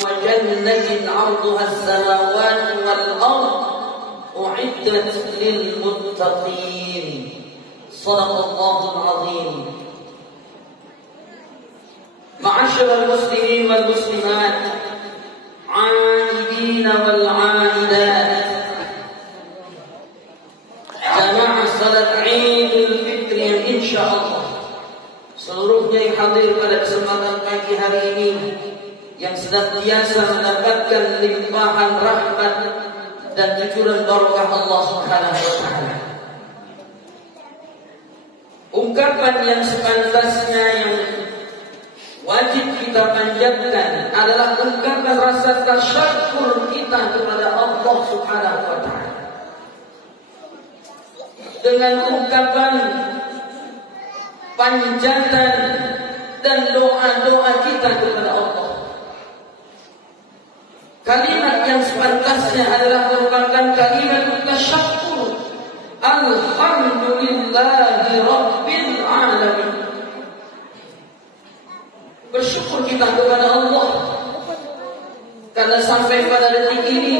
وجنة عرضها السماوات والأرض أعدت للمتقين صدق الله العظيم. معاشر المسلمين والمسلمات عائدين والعائدات jamaah salat Idul Fitri yang insyaallah seluruhnya yang hadir pada kesempatan pagi hari ini yang senantiasa mendapatkan limpahan rahmat dan cucuran barakah Allah Subhanahu wa taala. Ungkapan yang sepantasnya yang wajib kita panjatkan adalah ungkapan rasa tasyukur kita kepada Allah Subhanahu wa taala. Dengan ungkapan panjatan dan doa-doa kita kepada Allah. Kalimat yang sepantasnya adalah merupakan kalimat tasyukur. Alhamdulillahi Rabbil Alamin. Bersyukur kita kepada Allah karena sampai pada detik ini,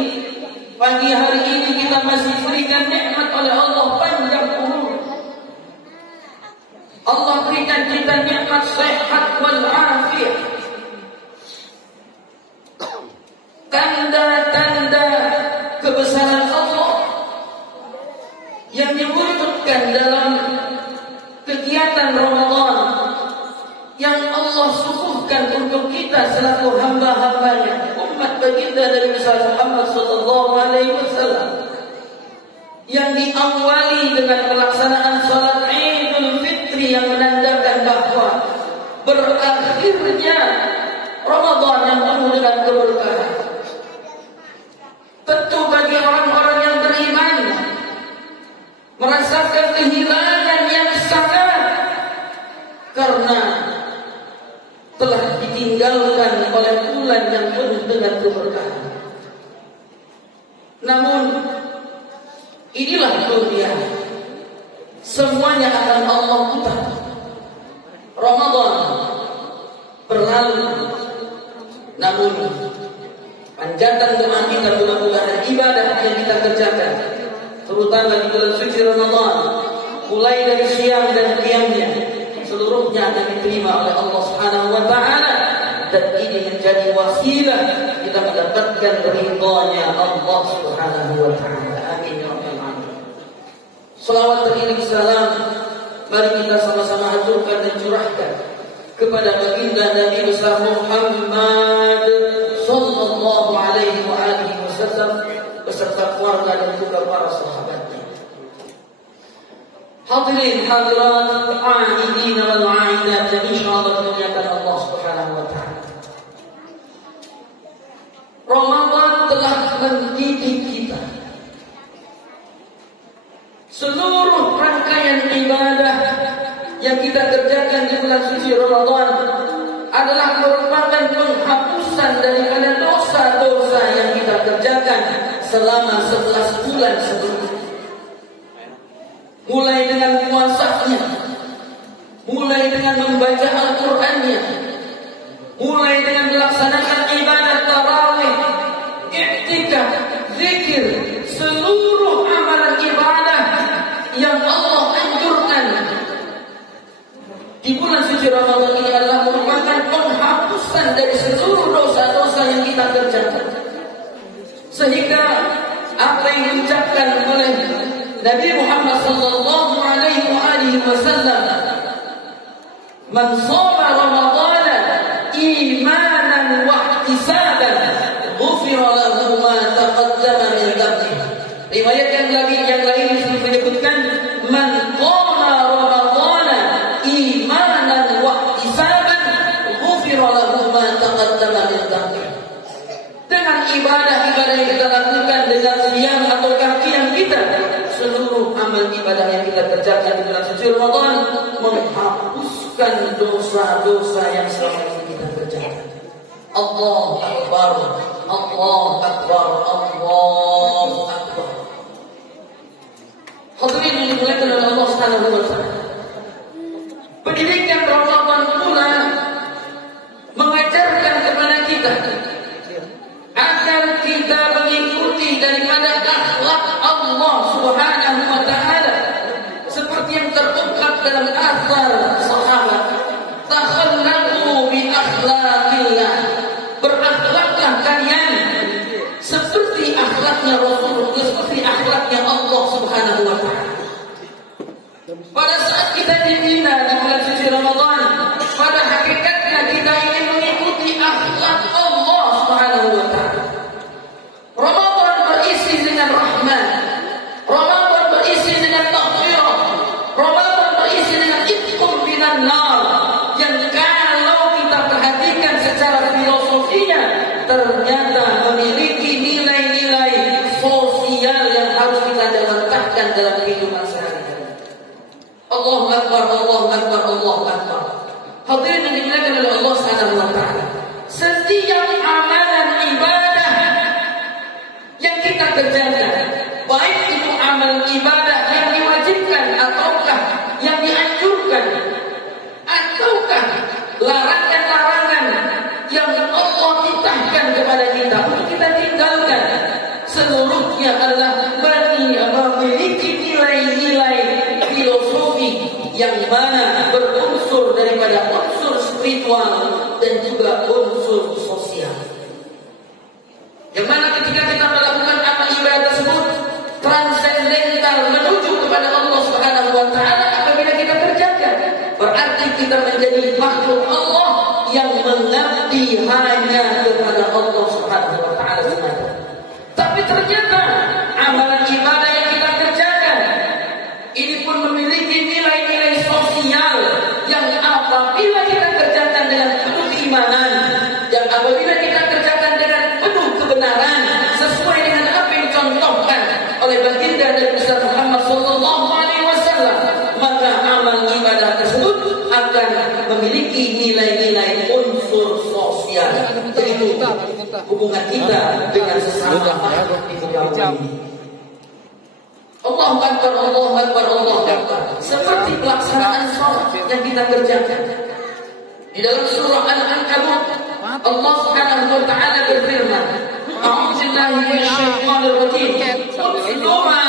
pagi hari ini kita masih berikan nikmat oleh Allah panjang umur. Allah berikan kita nikmat sehat wal afiat. Tanda-tanda kebesaran Allah yang diwujudkan dalam kegiatan Ramadan yang Allah suguhkan untuk kita selaku hamba-hambanya, umat baginda Nabi Muhammad sallallahu alaihi wasallam, yang diawali dengan pelaksanaan salat Idul Fitri yang menandakan bahwa berakhirnya Ramadan yang penuh dengan keberkahan. Tentu bagi orang-orang yang beriman merasakan kehilangan yang sangat karena telah ditinggalkan oleh bulan yang penuh dengan keberkahan. Namun inilah dunia, semuanya akan Allah putar. Ramadan berlalu, namun panjatan doa kita mudah-mudahan ibadah yang kita kerjakan, terutama di bulan suci Ramadan, mulai dari siang dan qiyamnya, seluruhnya akan diterima oleh Allah Subhanahu wa taala, dan ini menjadi wasilah kita mendapatkan ridha-Nya Allah Subhanahu wa taala. Amin ya rabbal alamin. Selawat teriring salam mari kita sama-sama aturkan dan curahkan kepada baginda Nabi Muhammad sallallahu alaihi wa alihi wasallam beserta keluarga dan juga para sahabatnya. Hadirin hadirat aidin wal aidat yang insyaallah dimuliakan Allah Subhanahu wa taala. Ramadan telah mendidik kita. Seluruh rangkaian ibadah yang kita kerjakan di bulan suci Ramadan adalah merupakan penghapusan daripada dosa-dosa yang kita kerjakan selama 11 bulan sebelumnya. Mulai dengan puasanya, mulai dengan membaca Al-Qur'annya, mulai dengan melaksanakan ibadah tarawih, i'tikaf, zikir, seluruh amalan ibadah yang Allah anjurkan di bulan suci Ramadan ini adalah merupakan penghapusan dari seluruh dosa-dosa yang kita kerjakan. Sehingga apa yang diucapkan oleh Nabi Muhammad sallallahu alaihi wasallam, "Man shoma Ramadana imanan wa ihtisaban, ghufira lahu ma taqaddama min dhanbihi." Riwayat yang lain menyebutkan, "Man qama Ramadana imanan wa ihtisaban, ghufira lahu ma taqaddama min dhanbihi." Dengan ibadah-ibadah yang kita lakukan, dengan siang atau qiyam kita, seluruh amal ibadah yang kita kerjakan di bulan suci Ramadan menghapuskan dosa-dosa yang selama ini kita kerjakan. Allahu Akbar, Allahu Akbar, Allahu Akbar. Hadirin yang dimuliakan oleh Allah Subhanahu wa taala. Pendidikan Ramadan pula mengajarkan kepada kita dan juga unsur sosial. Yang mana ketika kita melakukan amal ibadah tersebut transendental menuju kepada Allah Subhanahu wa taala, apabila kita kerjakan, berarti kita menjadi makhluk Allah yang mengabdi hanya kepada Allah Subhanahu wa taala semata. Tapi ternyata amalan ibadah yang kita kerjakan ini pun memiliki nilai-nilai sosial yang apabila kita kerjakan dengan penuh keimanan, yang apabila kita kerjakan dengan penuh kebenaran sesuai dengan apa yang dicontohkan oleh baginda Nabi besar Muhammad sallallahu alaihi wasallam, maka amal ibadah tersebut akan memiliki nilai-nilai unsur sosial, yaitu hubungan kita dengan sesama makhluk di muka bumi. Allahu Akbar, Allahu Akbar, Allahu Akbar. Seperti pelaksanaan salat yang kita kerjakan. Di dalam surah Al-Ankabut, Allah Subhanahu wa taala berfirman, "A'udzu billahi minasyaitonir rajim. Utlu ma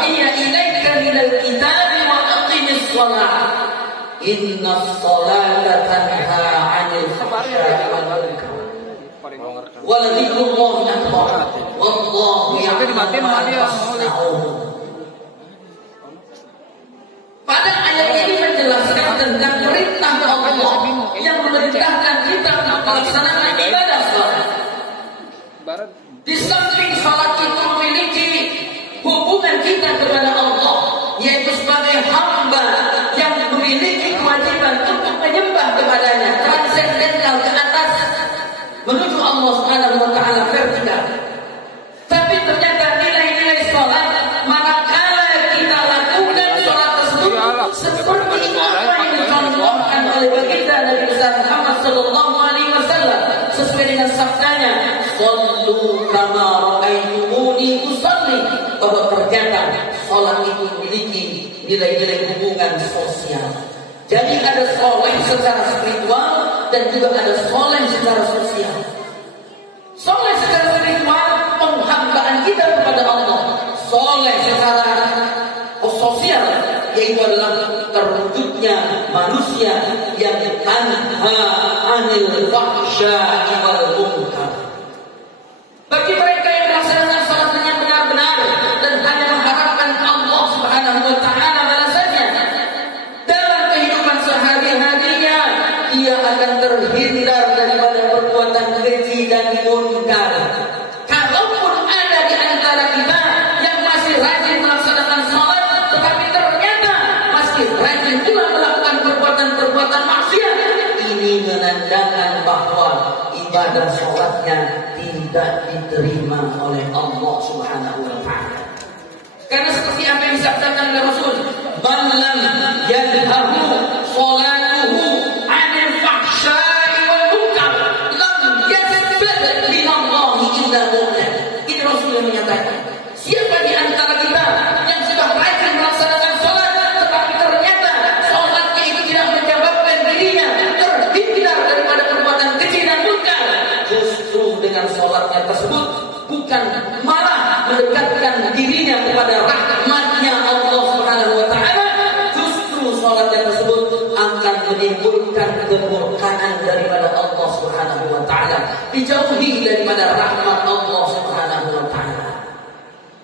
uhiya ilaika minal kitabi wa aqimis shalah. Innas salata tanha 'anil fahsya'i wal munkar. Wa dzikrullahi akbar. Wallahu ya'lamu ma tasna'un." Pada ayat ini menjelaskan tentang perintah Allah yang memerintahkan kita melaksanakan ibadah salat. Di samping salat itu memiliki hubungan kita kepada Allah, yaitu sebagai hamba yang memiliki kewajiban untuk menyembah kepadanya transendental ke atas menuju Allah Subhanahu wa taala vertikal. Tapi ternyata nilai-nilai salat manakala kita lakukan salat tersebut seperti apa yang dicontohkan oleh baginda Nabi besar Muhammad sallallahu alaihi wasallam sesuai dengan sabdanya, "Shallu kama ra'aitumuni usalli." Bahwa ternyata salat itu memiliki nilai-nilai hubungan sosial. Jadi ada soleh secara spiritual dan juga ada soleh secara sosial. Soleh secara spiritual, penghambaan kita kepada Allah. Soleh secara sosial, yaitu adalah terwujudnya manusia yang tanha 'anil fahsya'i wal munkar. Bagi mereka yang melaksanakan salat dengan benar-benar dan hanya mengharapkan Allah Subhanahu wa taala balasannya dalam kehidupan sehari-harinya, dia akan terhindar daripada perbuatan keji dan munkar. Kalaupun ada di antara kita yang masih rajin melaksanakan salat, tetapi ternyata masih rajin pula melakukan perbuatan-perbuatan maksiat, ini menandakan bahwa ibadah salatnya tidak diterima oleh Allah Subhanahu wa taala. Karena seperti apa yang disabdakan oleh Rasul, "Man lam yadhahu salatuhu 'anil fahsya'i wal munkar lam yasbad min Allah illa mu'min." Ini Rasul yang menyatakan, siapa di antara kita yang sudah rajin melaksanakan salat tetapi ternyata salatnya itu tidak menyebabkan dirinya terhindar daripada perbuatan keji dan munkar, justru dengan salatnya tersebut bukan malah mendekatkan dirinya kepada rahmatnya Allah Subhanahu wa taala, justru salatnya tersebut akan menimbulkan kemurkaan daripada Allah Subhanahu wa taala, dijauhi daripada rahmat Allah Subhanahu wa taala.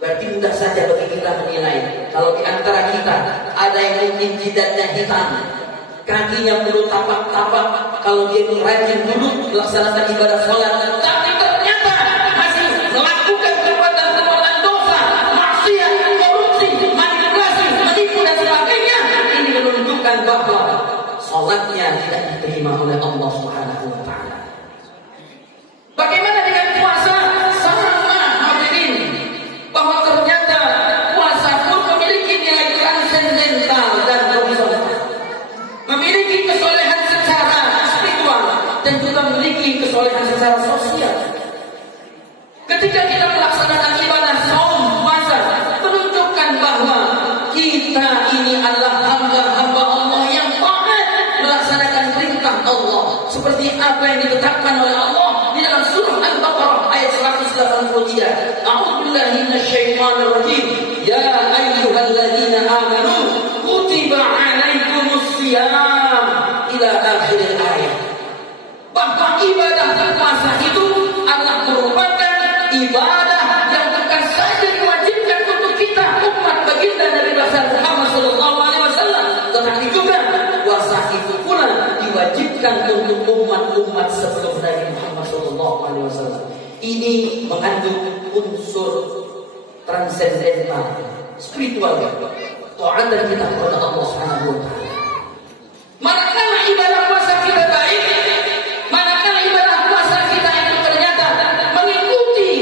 Berarti mudah saja bagi kita menilai kalau di antara kita ada yang mungkin jidatnya hitam, kakinya perlu tapak-tapak, kalau dia rajin duduk melaksanakan ibadah salat, tapi ternyata masih melakukan perbuatan-perbuatan dosa, maksiat, korupsi, manipulasi, menipu dan sebagainya, ini menunjukkan bahwa salatnya tidak diterima oleh Allah Subhanahu wa taala. Bagaimana dengan puasa? Sama hadirin, bahwa ternyata puasa pun memiliki nilai transendental dan horizontal, memiliki kesolehan secara spiritual dan juga memiliki kesolehan secara sosial. Ketika kita melaksanakan ibadah saum puasa, menunjukkan bahwa kita ini adalah hamba-hamba Allah yang taat melaksanakan perintah Allah seperti apa yang ditetapkan oleh Allah di dalam surah Al-Baqarah ayat 183. A'udzubillahi minasyaitonir rajim. Ya ayyuhalladzina amanu kutiba 'alaikumus shiyam ila akhir ayat. Wasallam. Ini mengandung unsur transendental, spiritual, taat dan kita kepada Allah Subhanahu wa taala. Manakala ibadah puasa kita baik, manakala ibadah puasa kita itu ternyata mengikuti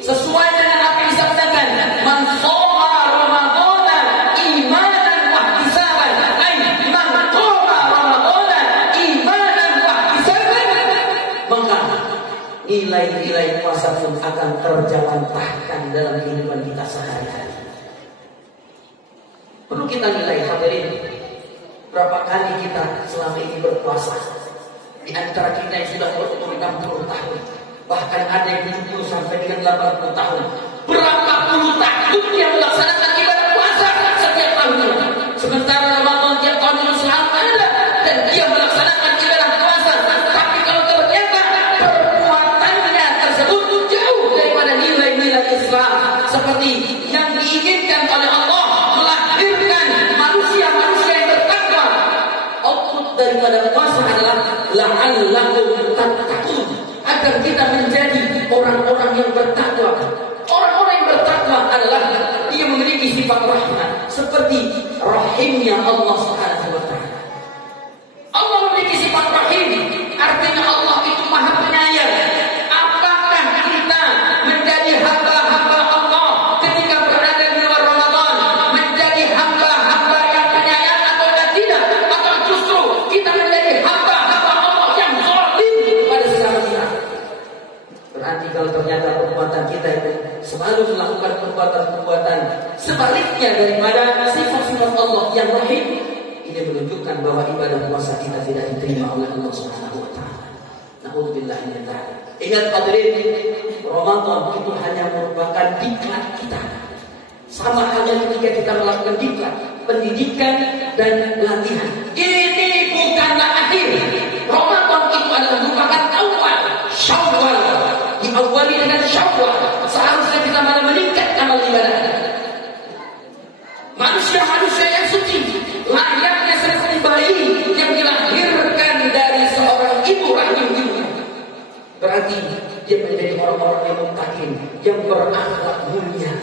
sesuai dengan apa yang disabdakan, man shoma ramadhana imanan wa ihtisaban, ay man qama ramadhana imanan wa ihtisaban, maka nilai-nilai puasa pun akan terjawantahkan dalam kehidupan kita sehari-hari. Perlu kita nilai, hadirin, berapa kali kita selama ini berpuasa. Di antara kita yang sudah berumur 60 tahun, bahkan ada yang 70 sampai dengan 80 tahun. Berapa puluh tahun dia melaksanakan ibadah puasa setiap tahunnya. Sementara Ramadan tiap tahun itu selalu ada dan dia melaksanakan ibadah puasa. Tapi kalau ternyata perbuatannya tersebut jauh daripada nilai-nilai Islam, seperti yang diinginkan oleh Allah, melahirkan manusia-manusia yang bertakwa. Output daripada puasa adalah la'allakum tattaqun, agar kita menjadi orang-orang yang bertakwa. Orang-orang yang bertakwa adalah dia memiliki sifat rahmat seperti rahimnya Allah Subhanahu wa taala. Allah memiliki sifat rahim, artinya Allah itu Maha Penyayang. Apakah kita menjadi hamba-hamba Allah ketika berada di luar Ramadan, menjadi hamba-hamba yang penyayang atau tidak? Atau justru kita menjadi hamba-hamba Allah yang zalim kepada sesama kita? Berarti kalau ternyata perbuatan kita itu selalu melakukan perbuatan-perbuatan sebaliknya daripada sifat-sifat Allah yang rahim, ini menunjukkan bahwa ibadah puasa kita tidak diterima oleh Allah Subhanahu wa taala. Na'udzubillah min dzalik. Ingat hadirin, Ramadan itu hanya merupakan diklat kita. Sama halnya ketika kita melakukan diklat, pendidikan dan latihan. Ini bukanlah akhir. Ramadan itu adalah merupakan awal, Syawal. Diawali dengan Syawal. Seharusnya kita malah meningkat amal ibadah. Manusia-manusia yang suci, layaknya seperti bayi yang dilahirkan dari seorang ibu rahim ibunya. Berarti dia menjadi orang-orang yang mutakin, yang berakhlak mulia,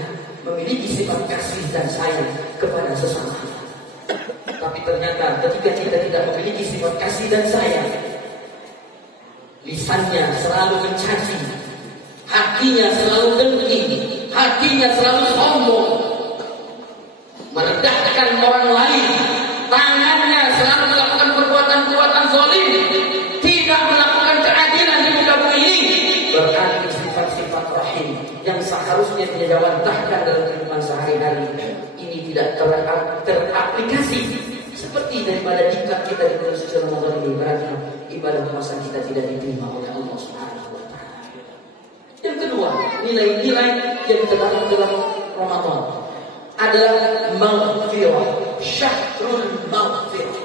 memiliki sifat kasih dan sayang kepada sesama. Tapi ternyata ketika kita tidak memiliki sifat kasih dan sayang, lisannya selalu mencaci, hatinya selalu dengki, hatinya selalu sombong, merendahkan orang lain, tangannya selalu melakukan perbuatan-perbuatan zalim, tidak melakukan keadilan di muka bumi ini. Berarti sifat-sifat rahim yang seharusnya dia jawantahkan dalam kehidupan sehari-hari ini tidak teraplikasi seperti daripada diklat kita di bulan suci Ramadan ini. Berarti ibadah puasa kita tidak diterima oleh Allah Subhanahu wa taala. Yang kedua, nilai-nilai yang terdapat dalam Ramadan adalah maghfirah, syahrul maghfirah.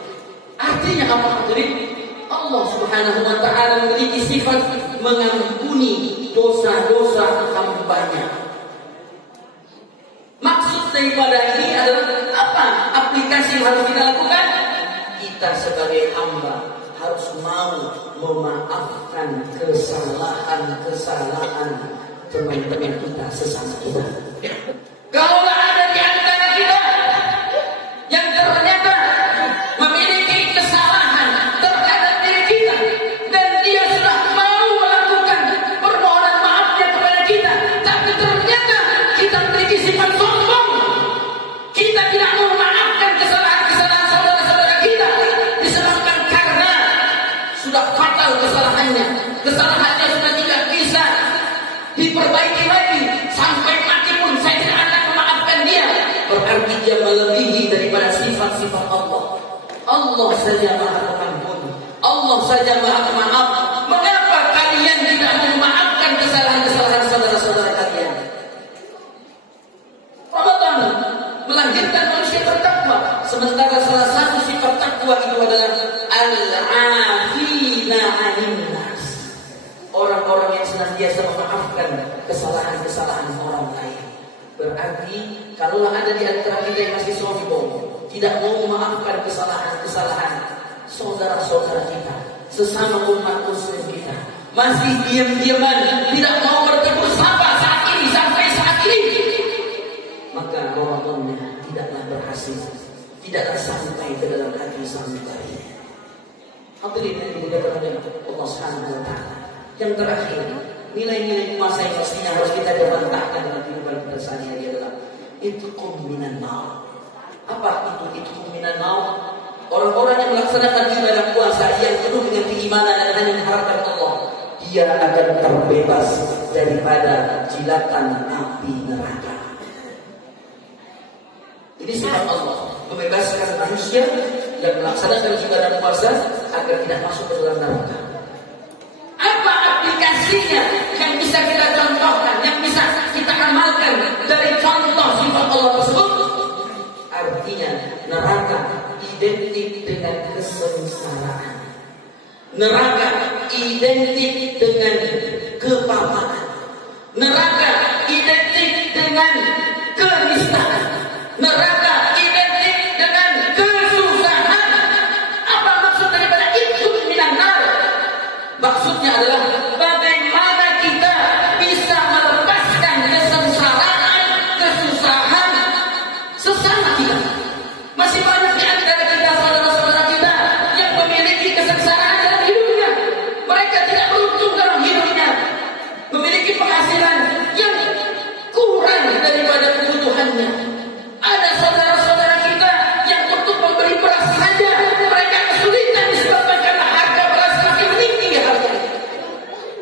Artinya apa? Jadi Allah Subhanahu wa taala memiliki sifat mengampuni dosa-dosa hamba-Nya. Maksud daripada ini adalah apa? Aplikasi yang harus kita lakukan? Kita sebagai hamba harus mau memaafkan kesalahan-kesalahan teman-teman kita sesama kita. Kalau ada di antara kita yang ternyata memiliki kesalahan terhadap diri kita dan dia sudah mau melakukan permohonan maafnya kepada kita, tapi ternyata kita memiliki sifat sombong, kita tidak mau memaafkan kesalahan-kesalahan saudara-saudara kita disebabkan karena sudah fatal kesalahannya sudah tidak bisa diperbaiki lagi, sampai mati pun saya tidak akan memaafkan dia. Berarti dia melebihi daripada sifat-sifat Allah. Allah saja Maha Pengampun, Allah saja Maha Pemaaf. Mengapa kalian tidak memaafkan kesalahan-kesalahan saudara-saudara kalian? Ramadan melahirkan manusia bertakwa, sementara salah satu sifat takwa itu adalah al-afina 'anil nas, orang-orang yang senantiasa memaafkan kesalahan-kesalahan orang lain. Berarti kalau ada di antara kita yang masih sombong, tidak mau memaafkan kesalahan-kesalahan saudara-saudara kita, sesama umat muslim kita, masih diam-diaman, tidak mau bertegur sapa saat ini sampai saat ini, maka Ramadannya tidaklah berhasil, tidaklah sampai ke dalam hati sang bayi. Hadirin yang dimuliakan oleh Allah Subhanahu wa taala. Yang terakhir, nilai-nilai puasa yang mestinya harus kita bantahkan dalam kehidupan kita sehari-hari adalah itqum minan nar. Apa itu itqum minan nar? Orang-orang yang melaksanakan ibadah puasa yang penuh dengan keimanan dan hanya mengharapkan Allah, dia akan terbebas daripada jilatan api neraka. Ini sifat Allah, membebaskan manusia yang melaksanakan ibadah puasa agar tidak masuk ke dalam neraka. Apa aplikasinya yang bisa kita contohkan, yang bisa kita amalkan dari contoh sifat Allah tersebut? Artinya neraka identik dengan kesengsaraan, neraka identik dengan kepapahan, neraka identik dengan kenistaan, neraka identik dengan kesusahan. Apa maksud daripada itu minan nar? Maksudnya adalah bagaimana kita bisa melepaskan kesengsaraan, kesusahan sesama kita. Masih banyak di antara kita, saudara-saudara kita, yang memiliki kesengsaraan dalam hidupnya. Mereka tidak beruntung dalam hidupnya, memiliki penghasilan yang kurang daripada kebutuhannya. Ada saudara-saudara kita yang untuk membeli beras saja mereka kesulitan disebabkan karena harga beras makin tinggi harganya.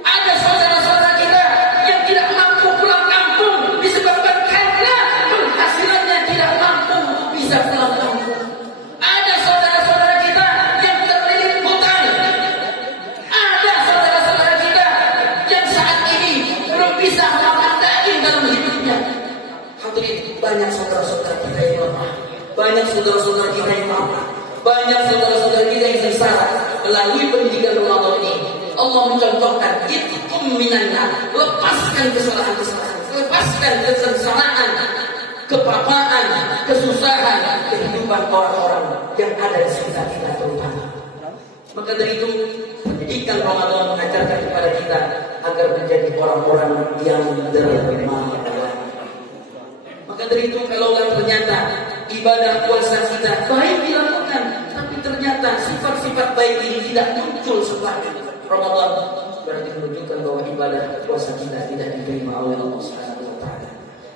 Ada saudara-saudara kita yang tidak mampu pulang kampung disebabkan karena penghasilannya tidak mampu untuk bisa pulang kampung. Ada saudara-saudara kita yang terlilit hutang. Ada saudara-saudara kita yang saat ini belum bisa makan daging dalam hidupnya. Hadirin, banyak saudara-saudara kita yang lemah, banyak saudara-saudara kita yang lemah, banyak saudara-saudara kita yang sengsara. Melalui pendidikan Ramadan ini, Allah mencontohkan itqum minan nar, lepaskan kesalahan-kesalahan, lepaskan kesengsaraan, kepapaan, kesusahan, kehidupan orang-orang yang ada di sekitar kita terutama. Maka dari itu, pendidikan Ramadan mengajarkan kepada kita agar menjadi orang-orang yang dermawan. Maka dari itu, kalau ternyata ibadah puasa kita baik dilakukan, tapi ternyata sifat-sifat baik ini tidak muncul setelah Ramadan, berarti menunjukkan bahwa ibadah puasa kita tidak diterima oleh Allah Subhanahu wa taala.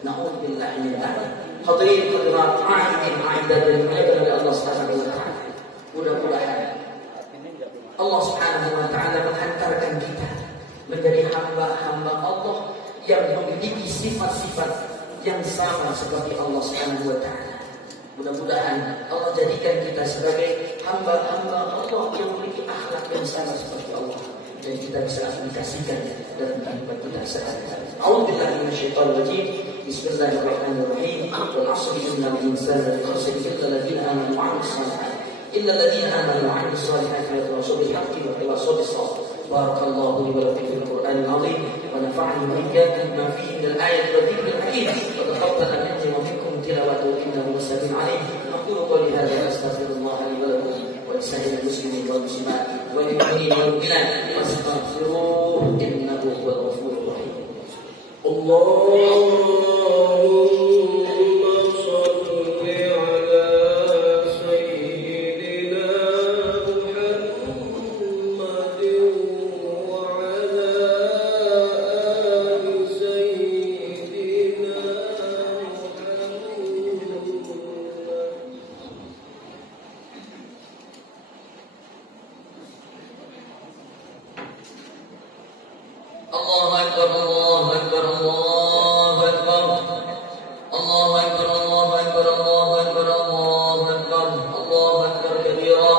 Na'udzubillah min dzalik. Hadirin hadirat a'idin a'idat dan dimuliakan oleh Allah Subhanahu wa taala. Mudah-mudahan Allah Subhanahu wa taala menghantarkan kita menjadi hamba-hamba Allah yang memiliki sifat-sifat yang sama seperti Allah Subhanahu wa taala. Mudah-mudahan Allah jadikan kita sebagai hamba-hamba Allah yang memiliki akhlak yang sama seperti Allah, dan kita bisa aplikasikan dalam kehidupan kita sehari-hari. A'udzubillahi minasyaitonir rajim. Bismillahirrahmanirrahim. Wal 'ashri innal insana lafi khusr illa alladziina aamanu wa 'amilus shalihaat. Illa alladziina aamanu wa 'amilus shalihaat wa tawassaw bil haqqi wa tawassaw bis sabr. Barakallahu li wa lakum fil Qur'anil 'azim wa nafa'ani wa iyyakum bima fihi minal ayati wa dhikril hakim. Wa taqabbal minni wa minkum tilawatahu innahu samii'un 'aliim. Aqulu qawli hadza astaghfirullah li wa lakum wa lisa'iril muslimin wal muslimat wal mu'minina wal mu'minat fastaghfiruhu innahu huwal ghafurur rahim. Allahumma shalli 'ala sayyidina Muhammadin wa 'ala ali sayyidina Muhammad. Allahu akbar, Allahu akbar, Allahu akbar. Allahu akbar, Allahu akbar, Allahu akbar, Allahu akbar. Allahu akbar kabira,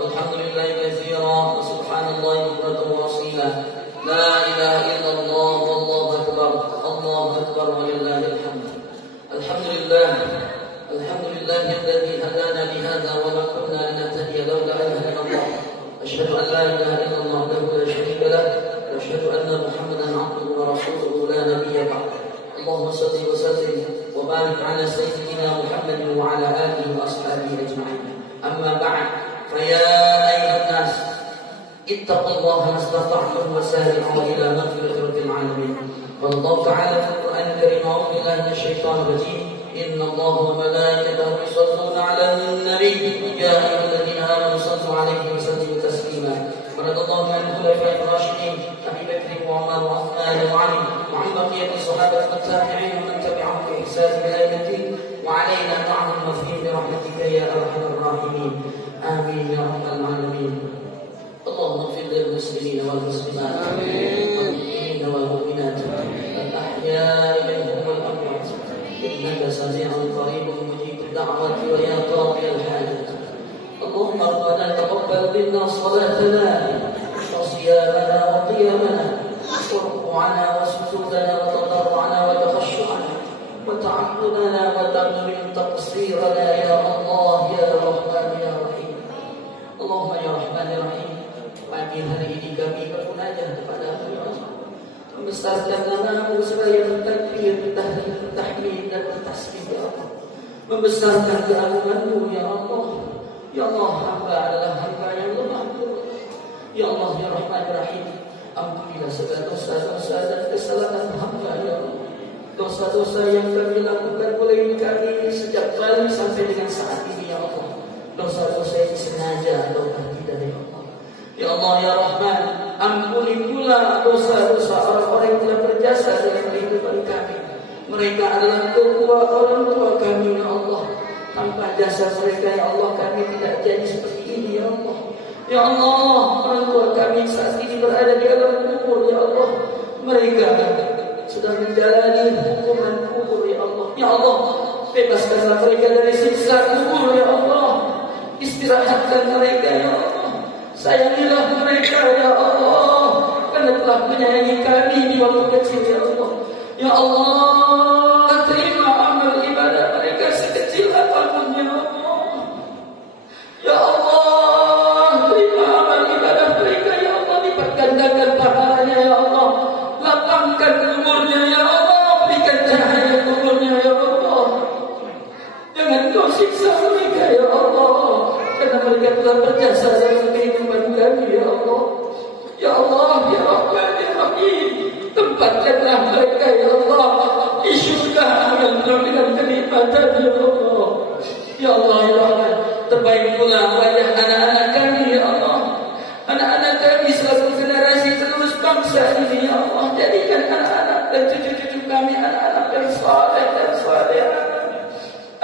walhamdulillahi katsira, wa subhanallahi bukratan wa asila. La ilaha illallah, wallahu akbar. Allahu akbar wa lillahil hamd. Alhamdulillah. Alhamdulillahi alladzi hadana li hadza wa ma kunna linahtadiya lawla an hadana Allah. Asyhadu an la ilaha illallah wahdahu la syarika lah. وأشهد أن محمدا عبده ورسوله لا نبي بعده. اللهم صل وسلم وبارك على سيدنا محمد وعلى آله وأصحابه أجمعين. أما بعد فيا أيها الناس اتقوا الله ما استطعتم وسارعوا إلى مغفرة رب العالمين. قال الله تعالى في القرآن الكريم: أعوذ بالله من الشيطان الرجيم. إن الله وملائكته يصلون على النبي يا أيها الذين آمنوا صلوا عليه وسلموا تسليما. ورضي الله عن الخلفاء الراشدين أبي بكر وعمر وعثمان وعلي وعن بقية الصحابة والتابعين ومن تبعهم بإحسان إلى يوم الدين وعلينا معهم وفيهم برحمتك يا أرحم الراحمين. آمين يا رب العالمين. اللهم اغفر للمسلمين والمسلمات والمؤمنين والمؤمنات الأحياء منهم والأموات إنك سميع قريب مجيب الدعوة ويا قاضي الحاجات. اللهم ربنا تقبل منا صلاتنا وصيامنا وقيامنا وركوعنا وسجودنا وتضرعنا وتخشعنا وتعبدنا وتمم تقصيرنا يا الله يا رحمن يا رحيم. اللهم يا رحمن يا رحيم, pagi hari ini kami bermunajat kepada-Mu ya Allah, membesarkan nama-Mu seraya bertakbir, bertahlil, bertahmid dan bertasbih ya Allah, membesarkan keagungan-Mu ya Allah. Ya Allah, hamba adalah hamba yang lemah. Ya Allah ya Rahman ya Rahim, ampunilah segala dosa-dosa dan kesalahan hamba ya Allah. Dosa-dosa yang kami lakukan oleh kami sejak kali sampai dengan saat ini ya Allah, dosa-dosa yang sengaja atau tidak ya Allah. Ya Allah ya Rahman, ampuni pula dosa-dosa orang-orang yang telah berjasa dalam kehidupan kami. Mereka adalah kedua orang tua kami ya Allah. Tanpa jasa mereka ya Allah, kami tidak jadi seperti ini ya Allah. Ya Allah, orang tua kami saat ini berada di alam kubur ya Allah. Mereka sudah menjalani hukuman kubur ya Allah. Ya Allah, bebaskanlah mereka dari siksa kubur ya Allah. Istirahatkan mereka ya Allah. Sayangilah mereka ya Allah, karena telah menyayangi kami di waktu kecil ya Allah. Ya Allah, terima amal ibadah mereka sekecil apapun ya Allah. Ya Allah, terima amal ibadah mereka ya Allah. Lipat gandakan pahalanya ya Allah. Lapangkan umurnya ya Allah. Berikan cahaya umurnya ya Allah. Jangan kau siksa mereka ya Allah, karena mereka telah berjasa dalam kehidupan kami ya Allah. Ya Allah ya Rahman ya Rahim, tempatkanlah mereka ya Allah di syurga yang penuh dengan kenikmatan ya Allah. Ya Allah ya Rahman, terbaik pula wajah anak-anak kami ya Allah. Anak-anak kami selaku generasi terus bangsa ini ya Allah. Jadikan anak-anak dan cucu-cucu kami anak-anak yang saleh dan saleh,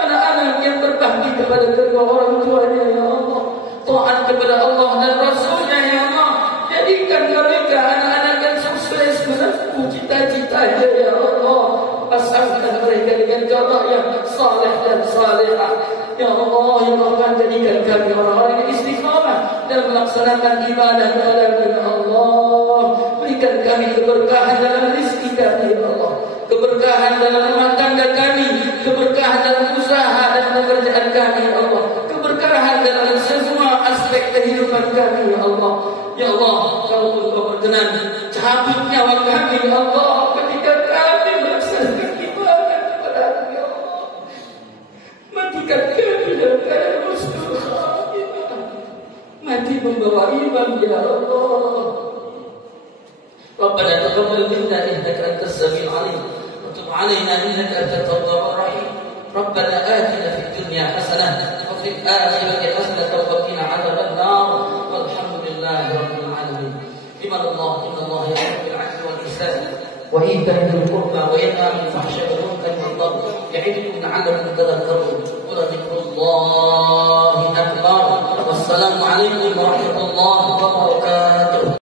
anak-anak yang berbakti kepada kedua orang tuanya ya Allah, taat kepada Allah dan Rasulnya ya Allah. Jadikan mereka anak-anak yang sukses menempuh cita-citanya ya Allah. Pasangkan mereka dengan jodoh yang saleh dan salehah ya Allah. Ya Allah, jadikan kami orang-orang yang istiqamah dan melaksanakan ibadah kepada-Mu ya Allah. Berikan kami keberkahan dalam rezeki kami ya Allah, keberkahan dalam rumah tangga kami, keberkahan dalam usaha dan pekerjaan kami ya Allah, keberkahan dalam semua aspek kehidupan kami ya Allah. Ya Allah, kalau Kau berkenan, cabut nyawa kami ya Allah ketika kami melaksanakan ibadah kepada-Mu ya Allah. Matikan kami dalam keadaan husnul khatimah, mati membawa iman ya Allah. Rabbana taqabbal minna innaka antas samiul alim wa tub alaina innaka antat tawwabur rahim. Rabbana atina fid dunya hasanah wa fil akhirati hasanah wa qina adzaban nar. Walhamdulillahi rabbil alamin. Innallaha ya'muru bil 'adli wal ihsan wa ita'i dhil qurba wa yanha 'anil fahsya'i wal munkari wal baghi ya'idukum la'allakum tadhakkarun.